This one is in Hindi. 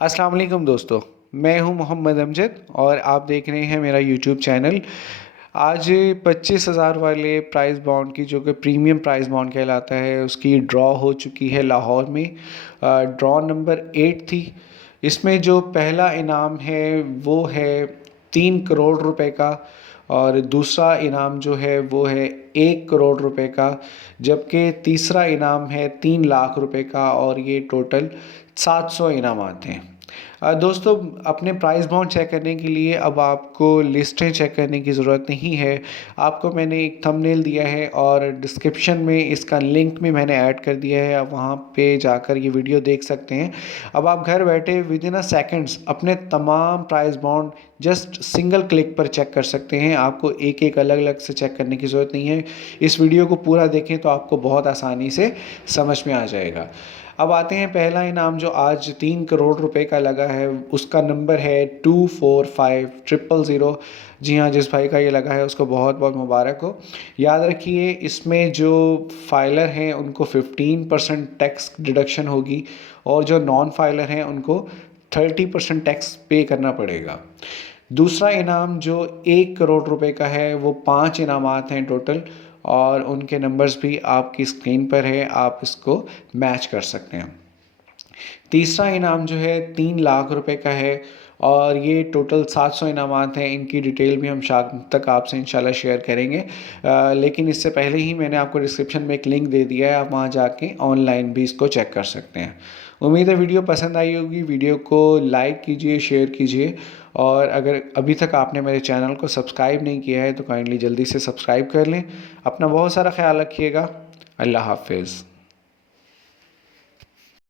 अस्सलाम वालेकुम दोस्तों, मैं हूं मोहम्मद अमजद और आप देख रहे हैं मेरा यूट्यूब चैनल। आज 25,000 वाले प्राइज़ बॉन्ड की, जो कि प्रीमियम प्राइज़ बॉन्ड कहलाता है, उसकी ड्रॉ हो चुकी है लाहौर में। ड्रॉ नंबर 8 थी। इसमें जो पहला इनाम है वो है 3 करोड़ रुपए का और दूसरा इनाम जो है वो है 1 करोड़ रुपए का, जबकि तीसरा इनाम है 3 लाख रुपए का और ये टोटल 700 इनामात हैं। दोस्तों, अपने प्राइस बॉन्ड चेक करने के लिए अब आपको लिस्टें चेक करने की ज़रूरत नहीं है। आपको मैंने एक थंबनेल दिया है और डिस्क्रिप्शन में इसका लिंक भी मैंने ऐड कर दिया है। आप वहाँ पे जाकर ये वीडियो देख सकते हैं। अब आप घर बैठे विद इन अ सेकेंड्स अपने तमाम price bond just single click पर चेक कर सकते हैं। आपको एक एक अलग अलग से चेक करने की ज़रूरत नहीं है। इस वीडियो को पूरा देखें तो आपको बहुत आसानी से समझ में आ जाएगा। अब आते हैं, पहला इनाम जो आज 3 करोड़ रुपए का लगा है उसका नंबर है 245000। जी हाँ, जिस भाई का ये लगा है उसको बहुत बहुत मुबारक हो। याद रखिए, इसमें जो फाइलर हैं उनको 15% टैक्स डिडक्शन होगी और जो नॉन फाइलर हैं उनको 30% टैक्स पे करना पड़ेगा। दूसरा इनाम जो 1 करोड़ रुपए का है वो 5 इनामात हैं टोटल और उनके नंबर्स भी आपकी स्क्रीन पर है, आप इसको मैच कर सकते हैं। तीसरा इनाम जो है 3 लाख रुपए का है और ये टोटल 700 इनामात हैं। इनकी डिटेल भी हम शाम तक आपसे इंशाल्लाह शेयर करेंगे। लेकिन इससे पहले ही मैंने आपको डिस्क्रिप्शन में एक लिंक दे दिया है, आप वहाँ जाके ऑनलाइन भी इसको चेक कर सकते हैं। उम्मीद है वीडियो पसंद आई होगी। वीडियो को लाइक कीजिए, शेयर कीजिए और अगर अभी तक आपने मेरे चैनल को सब्सक्राइब नहीं किया है तो काइंडली जल्दी से सब्सक्राइब कर लें। अपना बहुत सारा ख्याल रखिएगा। अल्लाह हाफ़िज़।